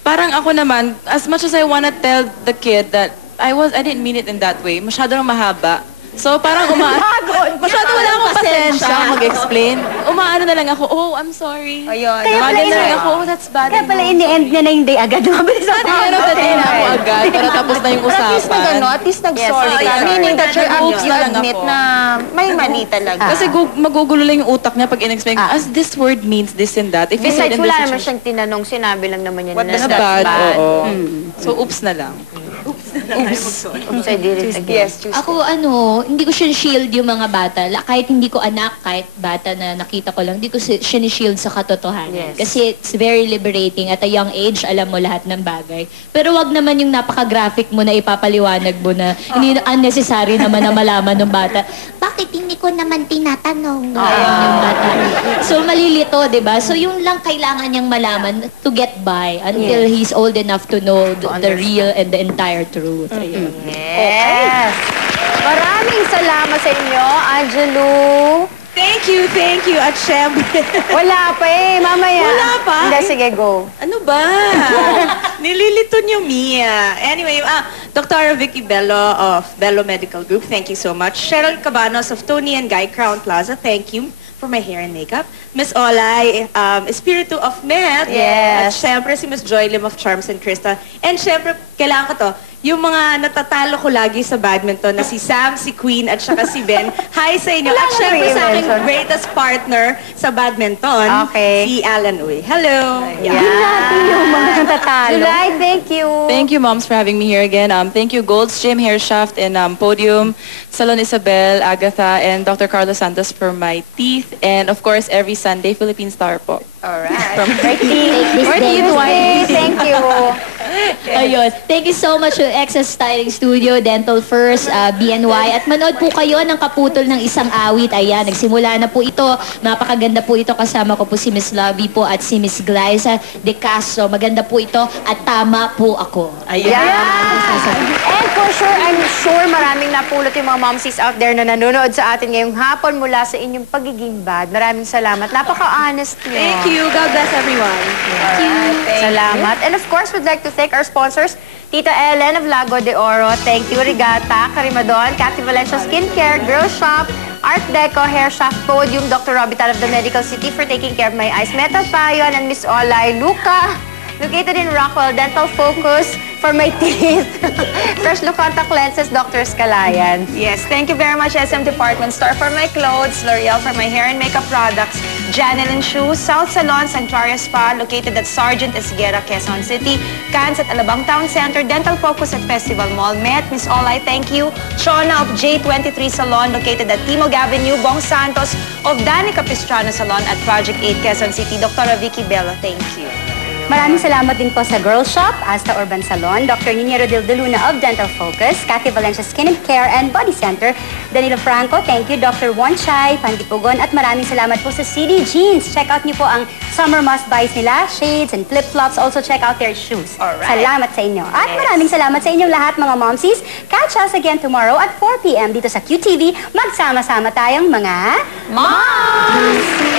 Parang ako naman, as much as I wanna tell the kid that I didn't mean it in that way, masyado nang mahaba. So parang masyado wala akong pasensya mag-explain. Umaano na lang ako, oh, I'm sorry. Ayun. Kaya pala na lang ako, oh, that's bad. Kaya pala in the end niya na yung day agad. Mabilis At the end of the day na ako agad, pero tapos na yung But at least usapan. at least nag-sorry ka. Meaning that you admit na may mali talaga. Kasi magugulo lang yung utak niya pag in-explain, as this word means this and that. If you said Besides, in this wala naman situation, siyang tinanong, sinabi lang naman niya what na does that's bad? bad. Oo. So, oops na lang. Oops, I did it again. Yes, Tuesday. Ako hindi ko shield yung mga bata. Kahit hindi ko anak, kahit bata na nakita ko lang, hindi ko shield sa katotohanan. Yes. Kasi it's very liberating. At a young age, alam mo lahat ng bagay. Pero wag naman yung napaka-graphic mo na ipapaliwanag mo na hindi unnecessary naman na malaman ng bata. Bakit hindi ko naman tinatanong? Yung bata. So malilito, di ba? So yung lang kailangan niyang malaman to get by until he's old enough to know the real and the entire truth. Ayun. Yes. Maraming salamat sa inyo, Angelo. Thank you. At syempre, Wala pa mamaya. Wala pa? Hindi, sige, go. ano ba? Nililito niyo, Mia. Anyway, Dr. Vicky Bello of Bello Medical Group, thank you so much. Cheryl Cabanos of Tony and Guy Crown Plaza, thank you for my hair and makeup. Miss Olay, Espiritu of Met. Yes. At syempre si Miss Joy Lim of Charms and Crystal. And syempre, kailangan ko to, yung mga natatalo ko lagi sa badminton na si Sam, si Queen, at saka si Ben. Hi sa inyo. At syempre sa aking greatest partner sa badminton, si Alan Uy. Hello. yung mga natatalo. July, thank you. Thank you, moms, for having me here again. Thank you, Gold's Gym, Hair Shaft, and Podium, Salon Isabel, Agatha, and Dr. Carlos Santos for my teeth. And of course, every Sunday, Philippine Star po. Alright. From Thank you. Ayun. Thank you so much to Excess Styling Studio, Dental First, BNY. At manood po kayo ng kaputol ng isang awit. Ayan, nagsimula na po ito. Napakaganda po ito. Kasama ko po si Miss Lovey po at si Miss Glyza De Castro. Maganda po ito at tama po ako. Ayan. And for sure, I'm sure maraming napulot yung mga momsies out there na nanonood sa atin ngayong hapon mula sa inyong pagiging bad. Maraming salamat. Napaka-honest nyo. Thank you. God bless everyone. Thank you. Salamat. And of course, we'd like to thank our sponsors, Tita Ellen of Lago de Oro. Thank you, Rigata, Carimadon, Cathy Valencia Skincare, Girl Shop, Art Deco, Hair Shaft, Podium, Dr. Robital of the Medical City for taking care of my eyes, Metal Payon, and Miss Olay Luca, located in Rockwell, Dental Focus for my teeth. Fresh Look Contact Lenses, Dr. Scalayan. Yes, thank you very much, SM Department Store for my clothes, L'Oreal for my hair and makeup products, Janelyn Shoes, South Salon, Sanctuary Spa, located at Sargent Esguera, Quezon City, Cans at Alabang Town Center, Dental Focus at Festival Mall, Met, Miss Olay, thank you, Shona of J23 Salon, located at Timog Avenue, Bong Santos of Danny Capistrano Salon at Project 8, Quezon City, Dr. Vicky Bello, thank you. Maraming salamat din po sa Girl Shop, Asta Urban Salon, Dr. Nina Rodil de Luna of Dental Focus, Cathy Valencia Skin and Care and Body Center, Danilo Franco, thank you, Dr. Wonchai, Pandipugon, at maraming salamat po sa CD Jeans. Check out niyo po ang summer must-buys nila, shades and flip-flops. Also check out their shoes. Alright. Salamat sa inyo. At maraming salamat sa inyong lahat, mga momsies. Catch us again tomorrow at 4 p.m. dito sa QTV. Magsama-sama tayong mga Moms!